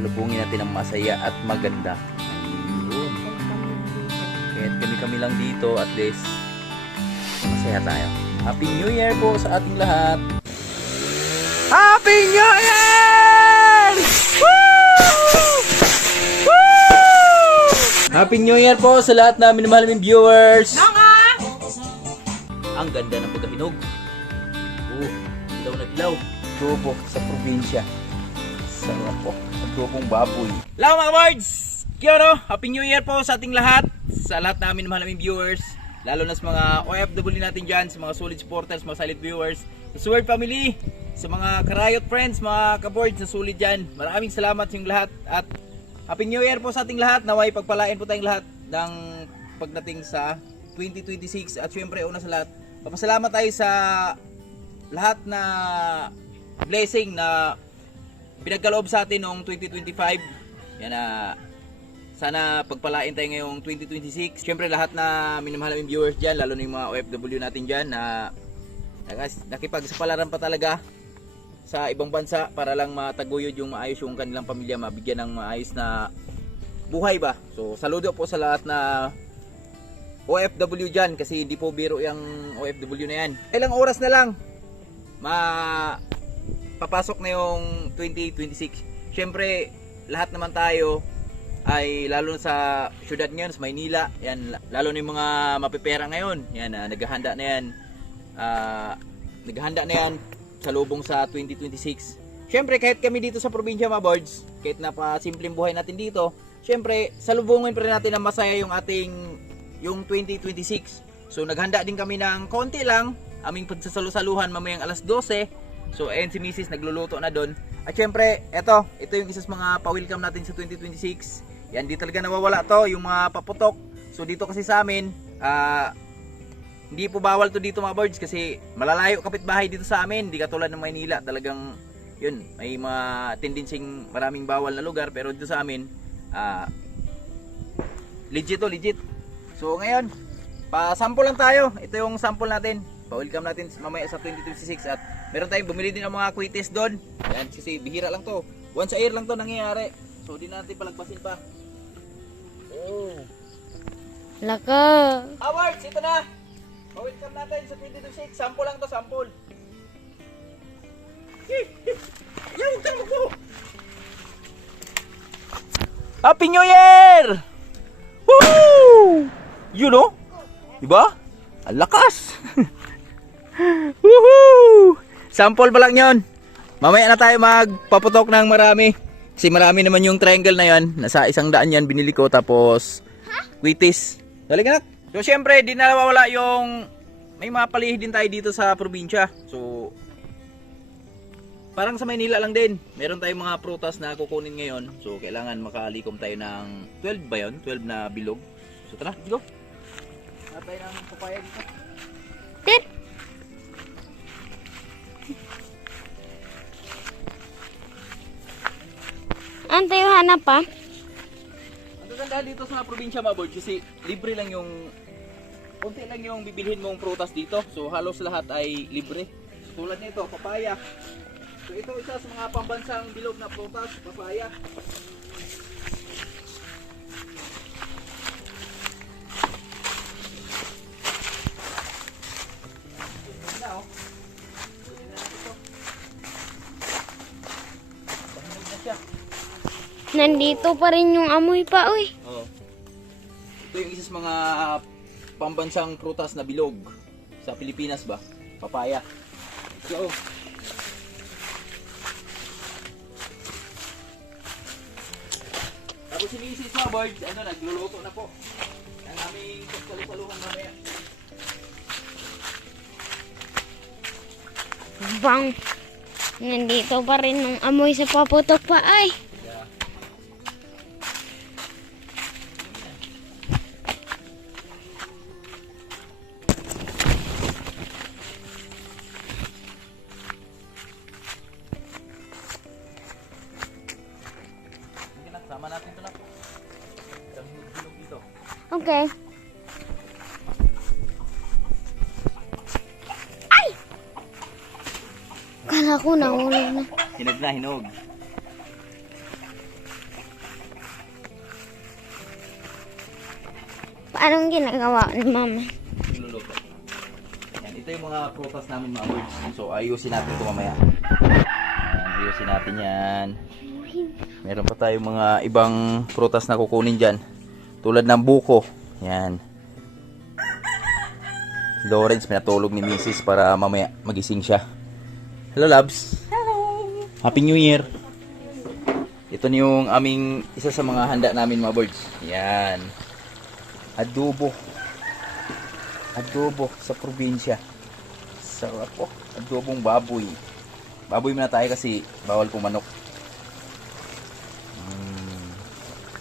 salubungin natin ang masaya at maganda. Ayun. Kahit kami lang dito, at least masaya tayo. Happy New Year po sa ating lahat. Happy New Year! Woo! Woo! Happy New Year po sa lahat na minamahal naming viewers. Ang ganda ng pagkahinog. Ilaw na ilaw. Tubo sa probinsya. Sarap po. Ang tubong baboy. Hello mga birds! Kiyoro! Happy New Year po sa ating lahat. Sa lahat namin mahal naming viewers. Lalo na sa mga OFW natin dyan. Sa mga solid supporters, mga silent viewers. Sa Sword Family. Sa mga karayot friends, mga kaboards na solid dyan. Maraming salamat sa inyong lahat. At Happy New Year po sa ating lahat. Naway pagpalain po tayong lahat ng pagdating sa 2026. At syempre una sa lahat, papasalamat tayo sa lahat na blessing na pinagkaloob sa atin noong 2025. Yan na, sana pagpalain tayo ngayong 2026. Siyempre lahat na minamahal naming viewers dyan, lalo na yung mga OFW natin dyan na nakipagsapalaran pa talaga sa ibang bansa para lang mataguyod yung maayos yung kanilang pamilya, mabigyan ng maayos na buhay ba. So saludo po sa lahat na OFW dyan, kasi hindi po biro yung OFW na yan. Ilang oras na lang papasok na yung 2026. Syempre lahat naman tayo ay lalo na sa syudad ngayon, sa Maynila, yan, lalo na yung mga mapipera ngayon, yan, naghahanda na yan, sa lubong sa 2026. Syempre kahit kami dito sa probinsya mga boards, kahit napasimpleng buhay natin dito, syempre salubungin pa rin natin na masaya yung ating yung 2026. So naghanda din kami ng konti lang, aming pagsasalusaluhan mamayang alas 12. So ayun si Mrs. nagluluto na doon. At syempre ito yung isa sa mga pa-welcome natin sa 2026. Yan, di talaga nawawala to, yung mga paputok. So dito kasi sa amin, hindi po bawal to dito mga birds kasi malalayo kapitbahay dito sa amin. Hindi katulad ng Maynila, talagang yun, may mga tendensying maraming bawal na lugar. Pero dito sa amin, legit. So ngayon, pa-sample lang tayo. Ito yung sample natin. Pa-welcome natin mamaya sa 2026. At meron tayong bumili din ng mga quites doon. Yan, kasi bihira lang to. Once a year lang to nangyayari. So di natin palagpasin pa. Oh. Laka. Awards, ito na. Pa-welcome natin sa 2026. Sample lang to, sample. Yan, huwag kang magbo. Happy New Year! Woo! You know? Diba? Ang lakas! Woohoo! Sample pa lang yun. Mamaya na tayo magpaputok ng marami. Kasi marami naman yung triangle na yan. Nasa 100 yan binili ko. Tapos quitis. Dali ka na. So syempre di na nawawala yung may mga palihid din tayo dito sa probinsya. So parang sa Maynila lang din. Meron tayong mga prutas na kukunin ngayon. So kailangan makalikom tayo ng 12 ba yun? 12 na bilog. So tara, let's go. Hanap tayo ng papaya dito. Tit. Ano tayo hanap pa? Ang gaganda dito sa probinsya mga board kasi libre lang yung konti lang yung bibilhin mong prutas dito. So halos lahat ay libre. So, tulad nito, papaya. So ito isa sa mga pambansang bilog na prutas, papaya. Nandito pa rin yung amoy pa, uy. Oh. Ito yung isa sa mga pambansang prutas na bilog sa Pilipinas ba? Papaya. So, tapos si Mrs. mga birds, nagluluto na po. Ang aming pagsalusaluhan mamaya. Bang. Nandito pa rin yung amoy sa paputok pa, ay. Sama natin ito na po. Bilog dito. Okay. Ay! Kala ko nahulog na. Hinog na, hinog. Anong ginagawa ni Mama? Nagluluto. Yan, ito yung mga prutas namin mga birds. So ayusin natin ito mamaya. Yan, ayusin natin yan. Meron pa tayong mga ibang prutas na kukunin dyan. Tulad ng buko. Yan. Lawrence, pinatulog ni Mrs. para mamaya magising siya. Hello, loves. Hello! Happy New Year. Ito na yung aming isa sa mga handa namin mga birds. Yan. Adobo. Adobo sa probinsya. Sarap po. Adobong baboy. Baboy muna tayo kasi bawal pong manok.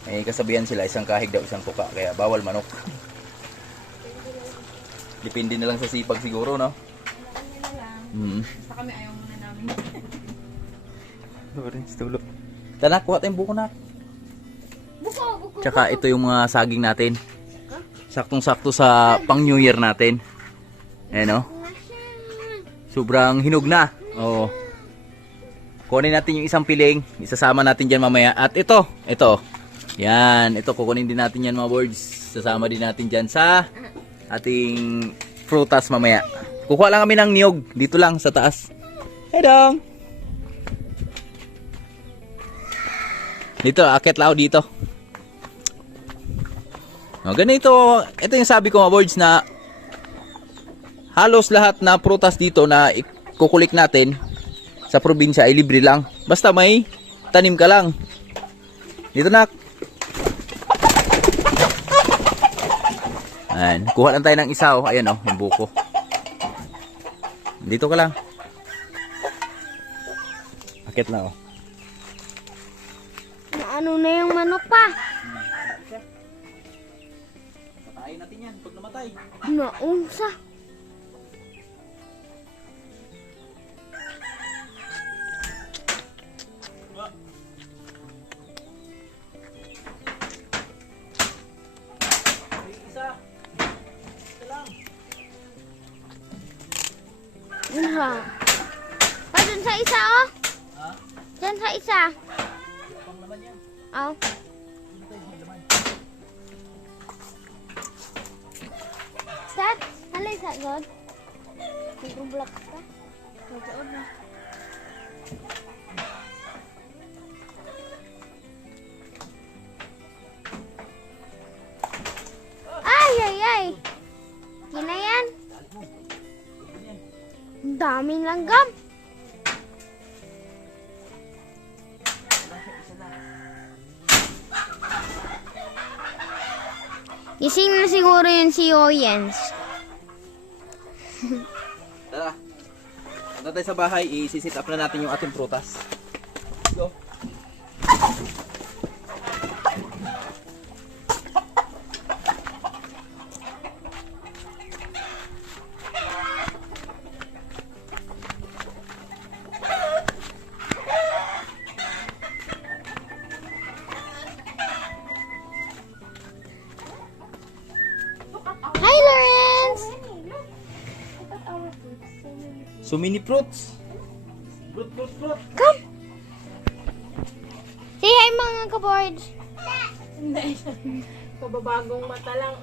May kasabihan sila, isang kahig daw, isang tuka. Kaya bawal manok. Depende na lang sa sipag siguro, no? Basta kami ayaw muna namin. Lawrence, tulog. Tanak, kuha tayong buko na. Buko! Tsaka ito yung mga saging natin. Saktong-sakto sa pang New Year natin. Ayan, no? Sobrang hinog na. Oo. Kunin natin yung isang piling. Isasama natin dyan mamaya. At ito. Yan. Ito, kukunin din natin yan mga birds. Sasama din natin dyan sa ating frutas mamaya. Kukuha lang kami ng niyog. Dito lang sa taas. Hey dong! Dito, akit lao dito. O, ganito. Ito yung sabi ko mga birds na halos lahat na prutas dito na kukulik natin sa probinsya ay libre lang. Basta may tanim ka lang. Dito nak. Ayan. Kuha lang tayo ng isaw. Ayan o, yung buko. Dito ka lang. Akit lang o. Ano na yung manok pa? Patayin natin yan pag namatay. Naunsa. Ano? Dun sa isa, oh. Ha? Dyan sa isa. Pang naman yan. Oh. Sat, halay sa God. Nag-block ka. Nag-block na. Ay, ay, ay. Gina yan. Ang daming langgam. Gising na siguro yun si Oyens. Tara. Punta tayo sa bahay. I-sit up na natin yung ating prutas. Go. Hi, Lawrence! So many fruits. Fruit. Come! Say hi mga kaboards. Hindi. Kababagong mata lang.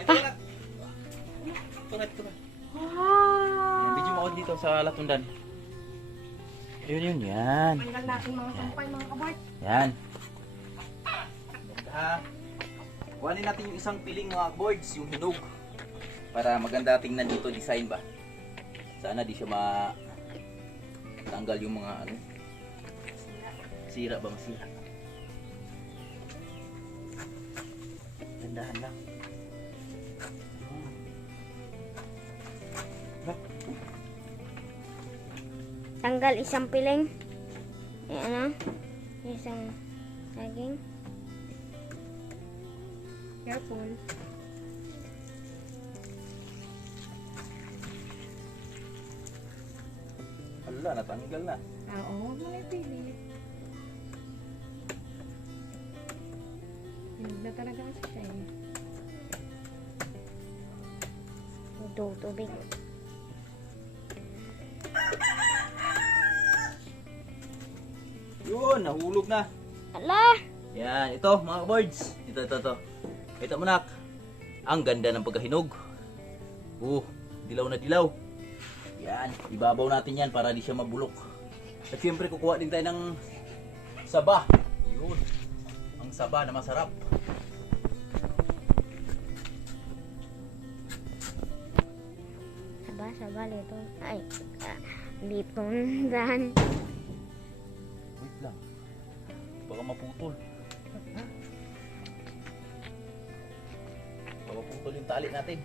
Ito na. Tungat. Wow! Video mo ako dito sa latundan. Yun. Yan. Tanggal natin mga sampay mga kabart. Yan. Kuhanin natin yung isang piling mga boards, yung hinog. Para maganda tingnan dito design ba. Sana di siya tanggal yung mga ano. Sira ba masira? Gandahan lang. Tanggal isang piling. Ayan na. Isang saging. Careful. Wala, natanggal na. Oo, huwag mo na ipilit. Hinog na talaga kasi siya eh. Tubig. Yun, nahulog na. Ala! Yan, ito mga boards. Ito. Kita mo nak, ang ganda ng pagkahinog. Dilaw na dilaw. Yan, ibabaw natin yan para di siya mabulok. At syempre kukuha din tayo ng saba. Yun, ang saba na masarap. Saba, lito. Ay, litong dan. Wait lang, baka maputol. Baka putol yung tali natin.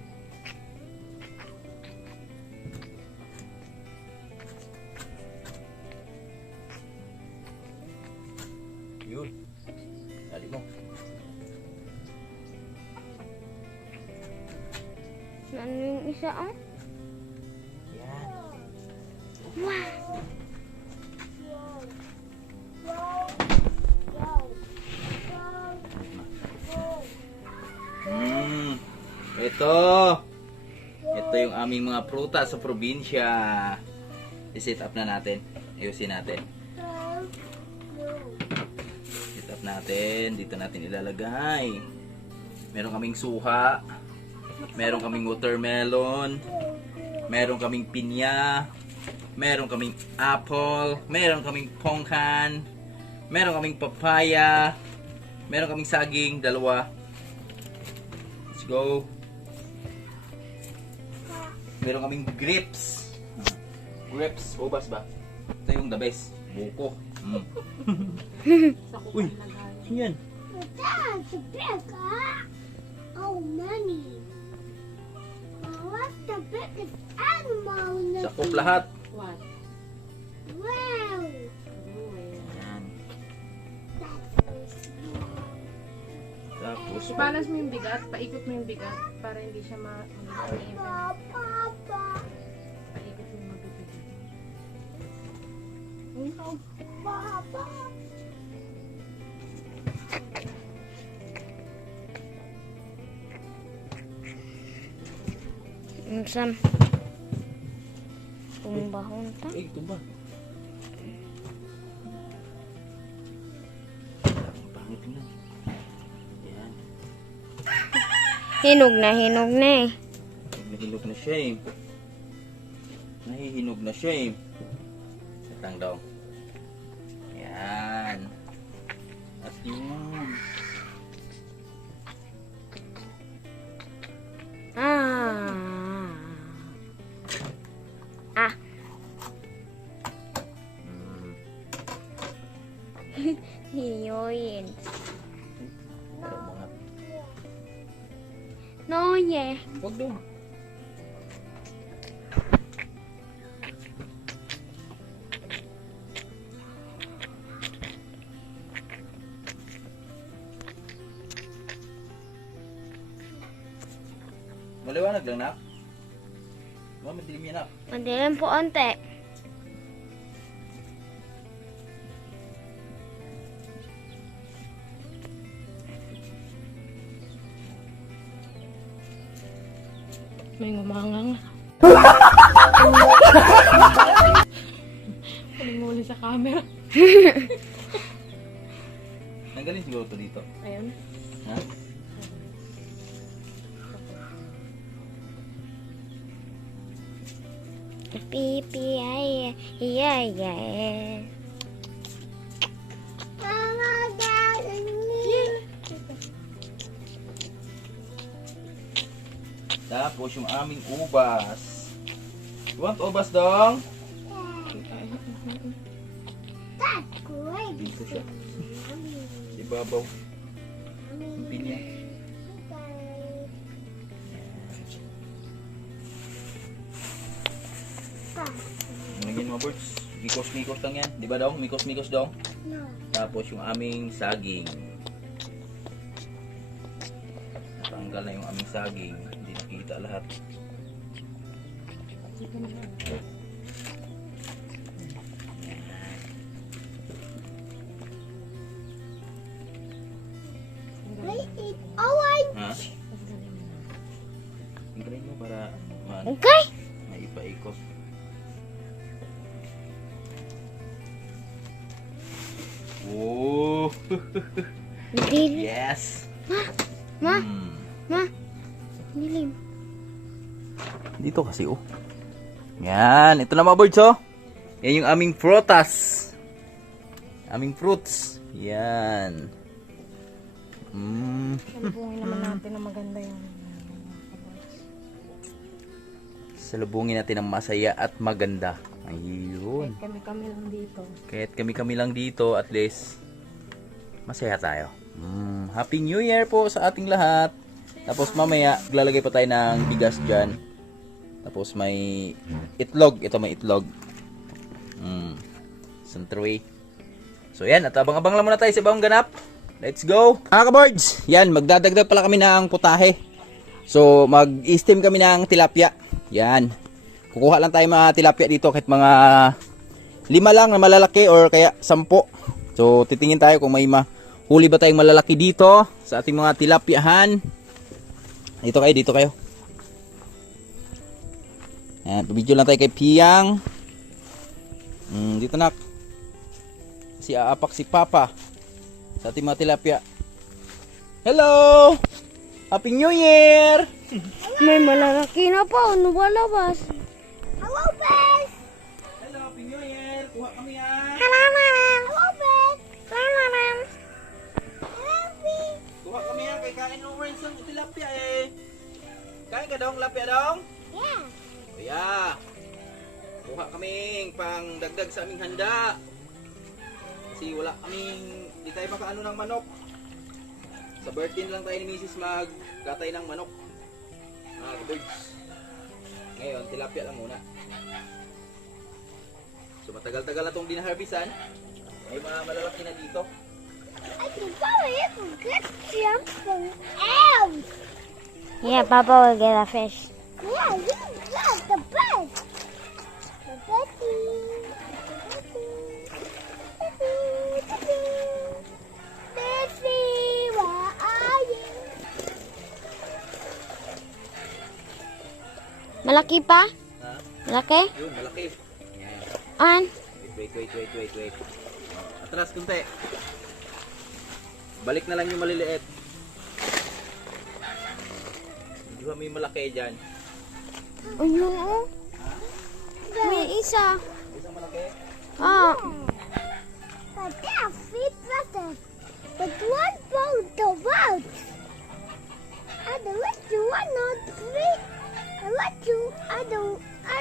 Yun, tali mo. Ano yung isa, oh? Yan. Wow! Ito yung aming mga prutas sa probinsya. I-set up na natin. Ayusin natin. Set up natin. Dito natin ilalagay. Meron kaming suha. Meron kaming watermelon. Meron kaming pinya. Meron kaming apple. Meron kaming pongkan. Meron kaming papaya. Meron kaming saging, dalawa. Let's go. Meron kaming grapes. Grapes, ubas ba? Ito yung the best. Buko. Uy, yan. That's a big, oh, money. What's the biggest animal in the Sakop lahat. What? Wow, Yan. that's so small. Tapos, Ibalance mo yung bigat, paikot mo yung bigat para hindi siya mag-even. Papa, Paikot mo yung mabibigat. Papa. Sam. Tumbahon ta. ito ba? Pangit na. Yan. Hinog na eh. Nahihinog na siya eh. Nahihinog na siya eh. Satang daw. Yan. At yun. Hiyoyin. Parang mga... Noye. Huwag daw. Maliwanag lang, nak. Madilim yan, nak. Madilim po onte. May ngumangang. Muli sa camera. Nanggaling siguro ito dito. Ayun. Ha? Pipi ay ay. Mama, Dad, and me. Tapos yung aming ubas. You want ubas, dong? That's great. Dito siya. Ibabaw. Yung pinya. Lagyan mo, birds. Mikos-mikos lang yan. Di ba, dong? Mikos-mikos, dong. No. Tapos yung aming saging. Natanggal na yung aming saging. Hindi nakikita lahat. I eat orange. Ha? Tingnan mo para Okay. maipaikot. Oh! Dil. Yes! Ma, Mm. ma. Nilim. Dito kasi oh. Yan, ito na mga birds oh. Yan yung aming prutas. Aming fruits. Yan. Salubungin naman natin na maganda yung Salubungin natin ang masaya at maganda. Ayun. kami lang dito. Kahit kami lang dito, at least masaya tayo. Happy New Year po sa ating lahat. Tapos mamaya, lalagay pa tayo ng bigas dyan. Tapos may itlog. Ito may itlog. Isang tray. So yan, at abang-abang lang muna tayo sa ibang ganap. Let's go! Mga ka-birds, yan, magdadagdag pala kami ng putahe. So, mag-steam kami ng tilapia. Yan. Kukuha lang tayo mga tilapia dito kahit mga 5 lang na malalaki or kaya 10. So, titingin tayo kung may mahuli ba tayong malalaki dito sa ating mga tilapiahan. Dito kayo. Yan, pabidyo lang tayo kay Piyang. Dito nak. Si aapak si Papa sa ating mga tilapia. Hello! Happy New Year! May malalaki na pa. Ano ba labas? Hello, Bes! Hello, Happy New Year! Kuha kami yan! Hello, Ma'am! Hello, Bes! Hello, Ma'am! Hello, Bes! Kuha kami yan kay kain ng orange ng tilapia eh! Kain ka dong, tilapia dong? Yeah! Kaya, kuha kaming pang dagdag sa aming handa. Kasi wala kaming, di tayo makaano ng manok. Sa birthday lang tayo ni Mrs. magkatay ng manok. Mga birds. Ngayon, tilapia lang muna. So matagal-tagal na itong dinaharbisan. May mga malalaki na dito. I can probably get something else. Yeah, Papa will get a fish. Yeah, you got the best. The Betty. Betty, where are you? Malaki pa? Ha? Malaki? Yun, malaki. Yan. On. Wait. Atras kunti. Balik na lang yung maliliit. Di ba may malaki dyan? Ayun. May isa. Isang malaki? Ah. But they're feet buses. But one boat the boat. And the rest you want not three. And what you are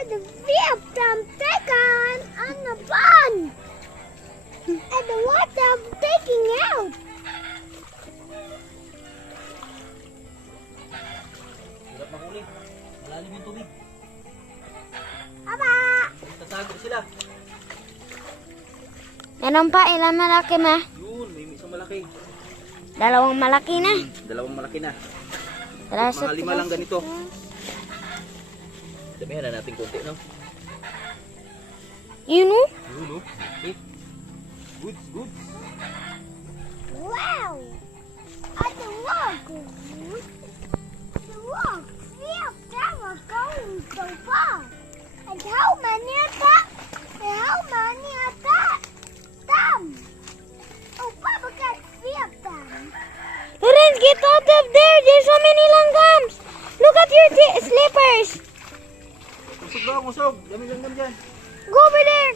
the three of them taken on the bun. And the water I'm taking out. Hirap mahuli. Malalim yung tubig. Aba! Tatago sila. Meron pa ilan malaki ma? Yun, may isang malaki. Dalawang malaki na. Dalawang malaki na. Taraso. Mga 5 lang ganito. Damihan na natin konti, no? Yun oh. Yun, no? Okay. Good. Wow! At the walk, the walk, three of them are going so far. And how many are that? And how many are that? Them. Oh, Papa got three of them. Loren, get out of there. There's so many langgams. Look at your slippers. Usog. Dami lang dyan. Go over there.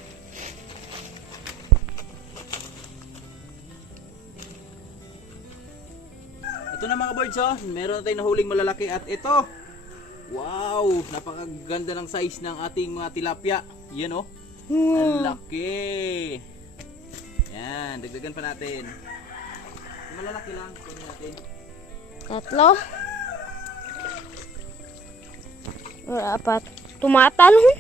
Ito na mga birds, oh. Meron na tayong nahuling malalaki at ito. Wow, napakaganda ng size ng ating mga tilapia. Yan, oh. Ang laki. Yan, dagdagan pa natin. Malalaki lang, kunin natin. Tatlo. Wala pa. Tumatalon.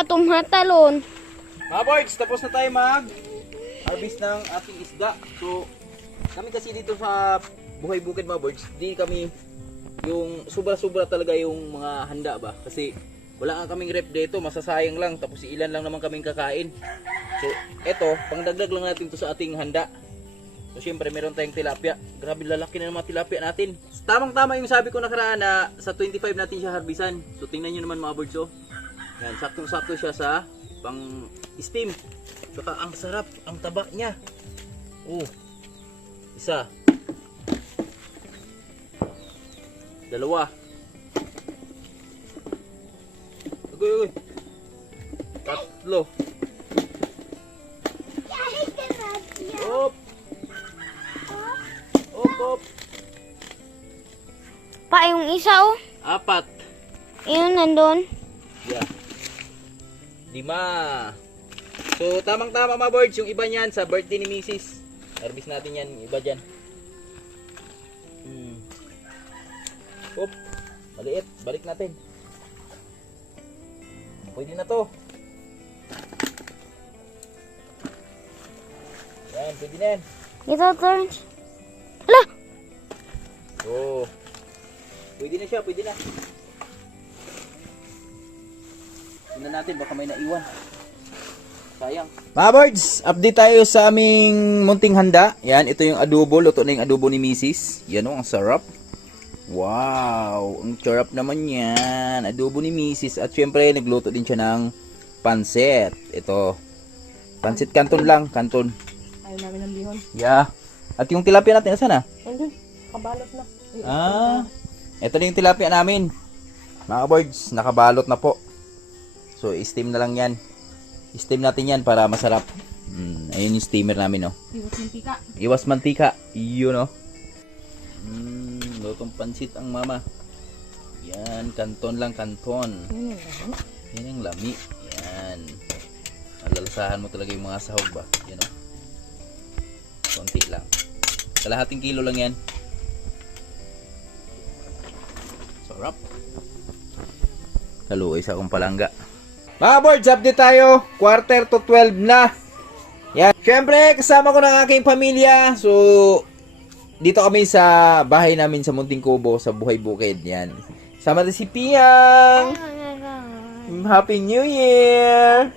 Tumatalon. Mga birds, tapos na tayo mag-harvest ng ating isda. So, kami kasi dito sa Buhay Bukid mga birds, di kami yung sobra-sobra talaga yung mga handa ba. Kasi wala nga kaming rep dito, masasayang lang. Tapos ilan lang naman kaming kakain. So, eto, pangdagdag lang natin to sa ating handa. So, syempre, meron tayong tilapia. Grabe, lalaki na ng mga tilapia natin. So, tamang-tama yung sabi ko nakaraan na sa 25 natin siya harbisan. So, tingnan nyo naman mga birds, oh. Yan, saktong-sakto siya sa pang steam. Saka ang sarap, ang taba niya. Oh. Isa. Dalawa. Uy. Tatlo. Op. Op. Pa, yung isa oh. 4. Yun, nandun. Yeah. 5. So, tamang-tama mga birds. Yung iba niyan sa birthday ni Mrs. Harvest natin yan. Yung iba dyan. Op. Maliit. Balik natin. Pwede na to. Yan. Pwede na yan. Ito, turns. Ala! Oh. Pwede na siya. Pwede na. Tingnan natin. Baka may naiwan. Sayang. Mga birds, update tayo sa aming munting handa. Yan, ito yung adobo. Luto na yung adobo ni Mrs. Yan o, ang sarap. Wow, ang sarap naman yan. Adobo ni Mrs. At syempre, nagluto din siya ng pansit. Ito, pansit kanton lang, kanton. Ayaw namin ng bihon. Yeah. At yung tilapia natin, saan na? Ayun, kabalot na. Ito na yung tilapia namin. Mga birds, nakabalot na po. So, steam na lang yan. Steam natin yan para masarap. Ayun yung steamer namin, no. Iwas mantika. Iwas mantika. Yun, no. Lutong pansit ang mama. Yan, kanton lang, kanton. Yan yung lami. Yan. Alalasahan mo talaga yung mga sahog ba. Yan, no. Konti lang. Kalahating kilo lang yan. Sarap. Kaluoy sa akong palangga. Mga birds, update tayo. 11:45 na. Yan. Siyempre, kasama ko ng aking pamilya. So, dito kami sa bahay namin sa Munting Kubo, sa Buhay Bukid. Yan. Sama na si Piang. Happy New Year!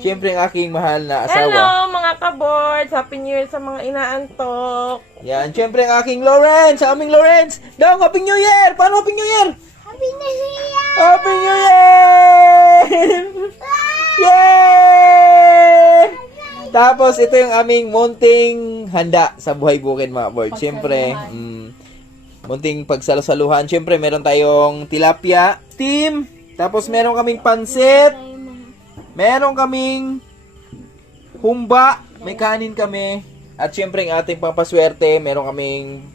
Siyempre, ang aking mahal na asawa. Hello mga ka-boards! Happy New Year sa mga inaantok! Yan. Siyempre, ang aking Lawrence. Sa aming Lawrence. Dong, Happy New Year! Paano Happy New Year? Happy New Year! Happy New Year! Yay! Tapos, ito yung aming munting handa sa Buhay Bukid, mga board. Siyempre, munting pagsalusaluhan. Siyempre, meron tayong tilapia, steam. Tapos, meron kaming pansit. Meron kaming humba. May kanin kami. At siyempre, ang ating pampaswerte, meron kaming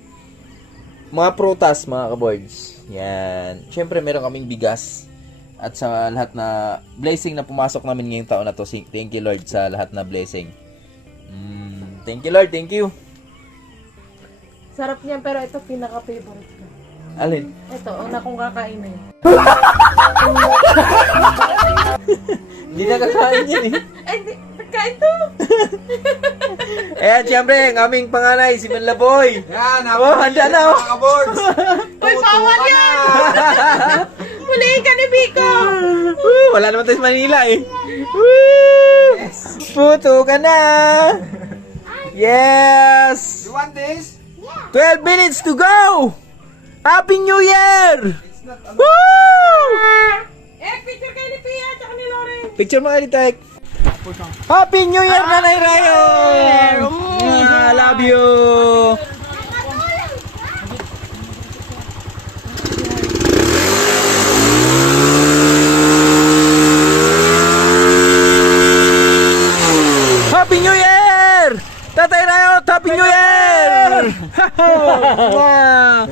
mga prutas, mga kaboards. Yan. Siyempre, meron kaming bigas. At sa lahat na blessing na pumasok namin ngayong taon na to, thank you Lord sa lahat na blessing. Thank you Lord, thank you. Sarap niyan pero ito pinaka-favorite ko. Alin? Ito, una kong kakainin. Hindi na kakain yan eh. Ay, di, kain to! Ayan, siyempre, ang aming panganay, si Manlaboy. Yan, Handa na oh. mga kaboards. Uy, bawal yan! Huliin ka ni Biko! Wala naman tayo sa Manila eh. Yes. Puto ka na. Yes. You want this? 12 minutes to go. Happy New Year. Woo! Picture kayo ni Pia at ni Loren! Picture mo kayo Tek. Happy New Year, Nanay Ryan! I love you! Happy New Year! Tatay Ryan, Happy New Year! Wow!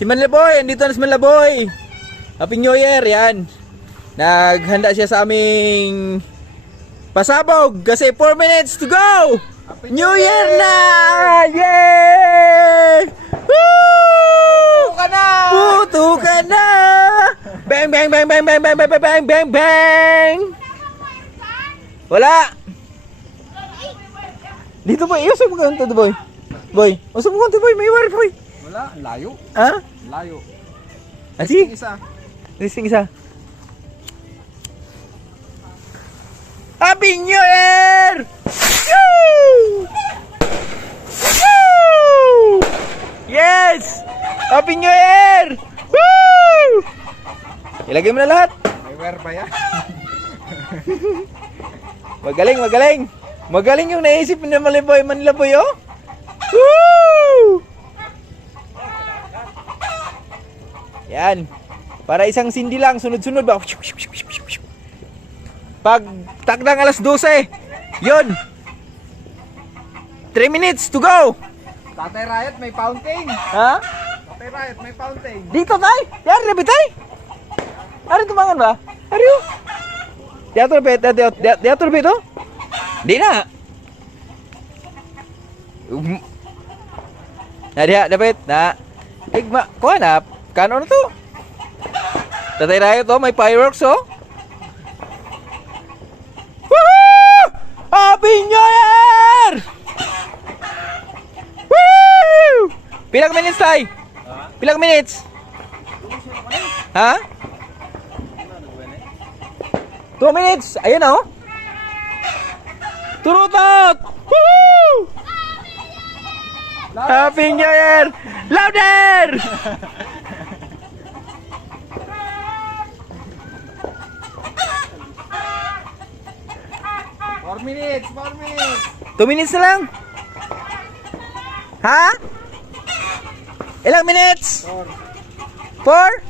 Si Manlaboy, andito na si Manlaboy. Happy New Year, yan. Naghanda siya sa aming pasabog kasi 4 minutes to go! New Year na! Yay! Woo! Puto ka na! Puto ka na! Bang, bang, bang, bang, bang, bang, bang, bang, bang, bang! Wala! Dito boy, usap mo kanto boy. Boy, usap mo kanto boy, may wari boy. Wala, layo. Ha? Layo. Asi? Isa. Listing isa. Happy New Year! Woo! Woo! Yes! Happy New Year! Woo! Ilagay mo na lahat. May wear pa yan. Magaling, magaling. Magaling yung naisip ni Manlaboy, oh. Woo! Yan. Para isang sindi lang, sunod-sunod ba? Pag takdang alas 12, yun. 3 minutes to go. Tatay Riot may fountain. Ha? Tatay Riot may fountain. Dito tay? Yan, rabi tay? Ari tumangan ba? Ari oh. Diatur bet, diatur bet oh. Di na. Nah dia dapat na. Igma, kuha na. Kano na to? Tatay Riot oh, may fireworks oh. Woohoo! Happy New Year! Woo! Pilang minutes tay? Pilang minutes? Ha? 2 minutes. Ayun oh. Turutot! Woohoo! Happy New Year! Louder! Four minutes. 2 minutes na lang. Ha? Ilang minutes? 4?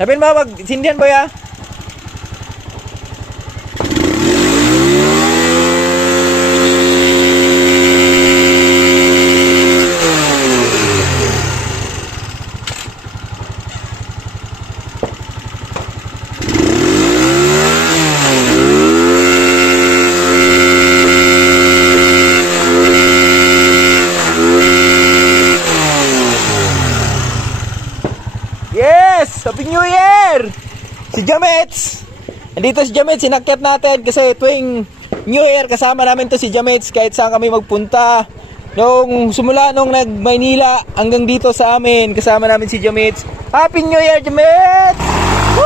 Sabihin mo, wag sindihan boy ah. Yes! Happy New Year! Si Jamets! Andito si Jamets, sinakyat natin kasi tuwing New Year kasama namin to si Jamets kahit saan kami magpunta. Nung simula nung nag-Maynila hanggang dito sa amin, kasama namin si Jamets. Happy New Year, Jamets! Woo!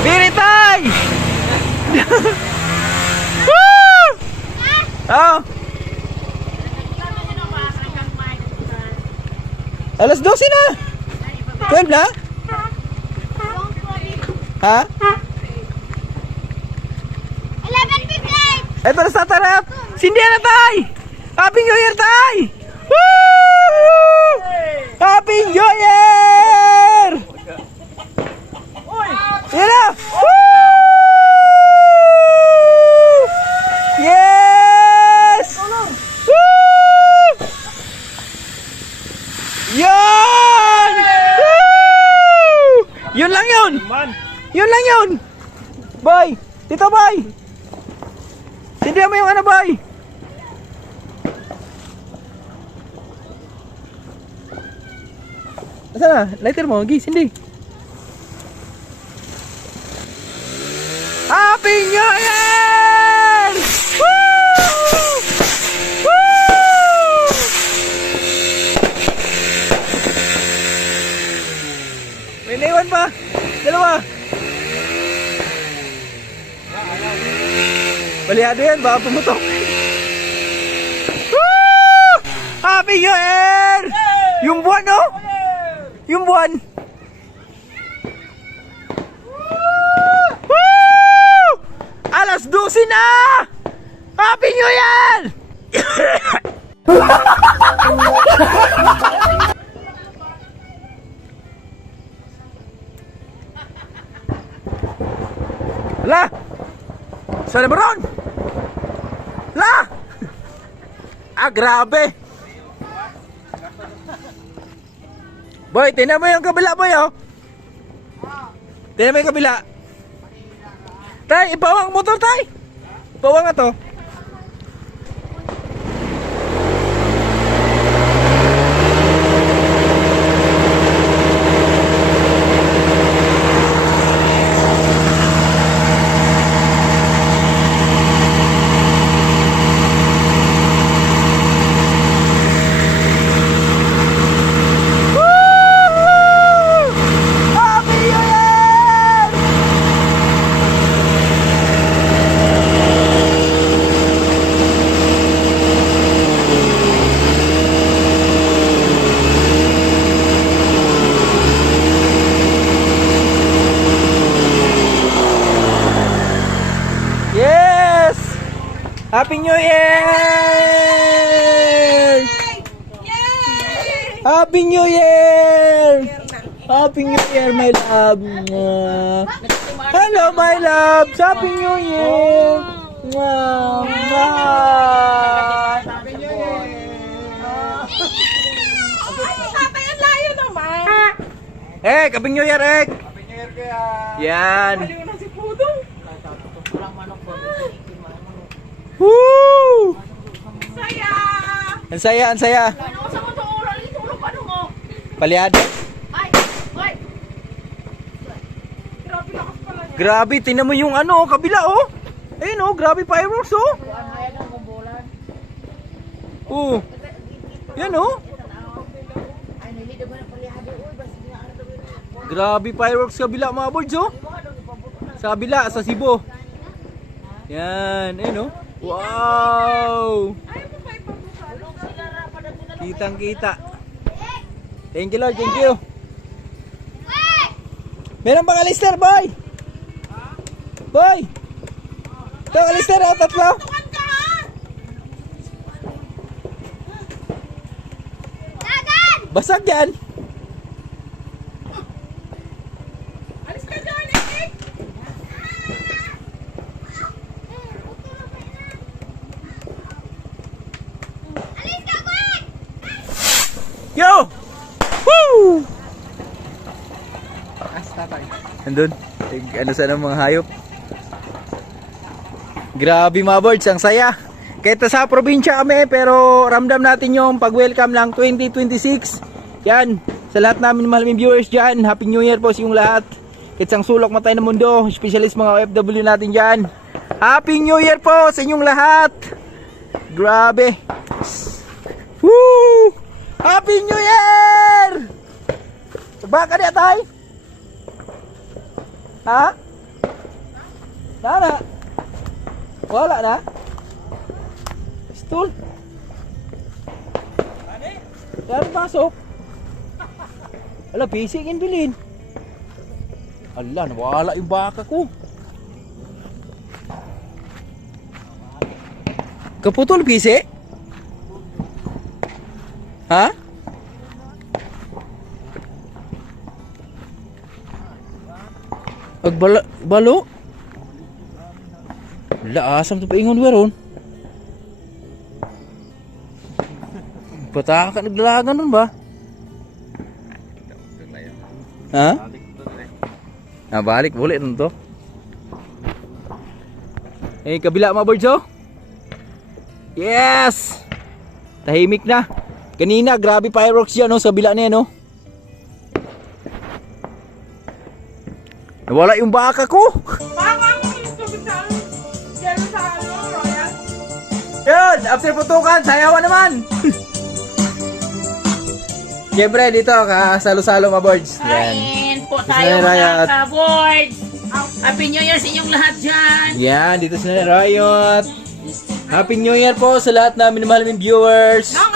Biritay! Woo! Oh. Alas 12 na. 12 na? Ha? 11:58. Eto na sa tarap. Sindihan na tay! Happy New Year tay! Woo! Happy New Year! Yan na! Woo! Yes! Woo! Yan! Woo! Yun lang yun! Yun lang yun! Boy! Dito boy! Sindihan mo yung ano boy! Asa na? Lighter mo, Gi, sindi. Happy New Year! Woo! Woo! May naiwan pa. Dalawa. Balihado yan, baka pumutok. Woo! Happy New Year! Yung buwan, no? Yung buwan. Woo! Alas 12 na! Happy New Year! La! Saan na ba ron? La! Ah, grabe! Boy, tingnan mo yung kabila, boy, oh. Tingnan mo yung kabila. Tay, ipawang motor, tay. Ipawang nga to. Happy New Year! Happy New Year! Happy New Year, my love. Mwah. Hello, my love. Happy New Year. Mwah. Mwah. Happy New Year! Tatay, ang layo naman! Ek, Happy New Year, Ek. Happy New Year kuya. Yan. Maliw na si Pudong! Woo! Saya! Ang saya, ang saya. Ano sa mo itong oral? Itulog ano mo? Palyado. Ay! Ay! Grabe lakas pala niya. Grabe, tingnan mo yung ano, kabila oh. Ayun oh, grabe fireworks oh. Oh. Yan oh. Grabe fireworks kabila mga boards oh. Sa kabila, sa Cebu. Yan, ayun oh. Wow. Kitang kita. Thank you Lord, thank you. Meron bang alister, boy? Boy! Ito, alister, oh, tatlo. Basag yan. Alis ka dyan, Eric! Yo! Woo! Andun. Ano sana mga hayop. Grabe mga birds, ang saya. Kahit sa probinsya kami, pero ramdam natin yung pag-welcome lang 2026. Yan, sa lahat namin maraming viewers dyan, Happy New Year po sa inyong lahat. Kahit sang sulok matay ng mundo, especially sa mga OFW natin dyan. Happy New Year po sa inyong lahat. Grabe. Woo! Happy New Year! Baka niya tayo? Ha? Nana? Wala na? Stool? Ano pasok? Ala, basic in bilin. Ala, nawala yung baka ko. Kaputol, bisi? Ha? Balo? Wala, asam ito pa ingon weron. Pataka ka naglalagan nun ba? Ha? Balik, boleh nun to. Eh, kabila mga birds oh. Yes! Tahimik na. Kanina, grabe fireworks yan no, sa bila na yan no. Nawala yung baka ko. Parang ako yung tubig sa ano? Diyan sa ano, Royal? Yun, after putukan, sayawan naman. Siyempre dito, salo-salo mga birds. Yan. Kain po Gusto tayo na Riot. mga ka-boards! Happy New Year sa inyong lahat dyan! Yan, dito sa Riot. Happy New Year po sa lahat namin mahal naming viewers. Nang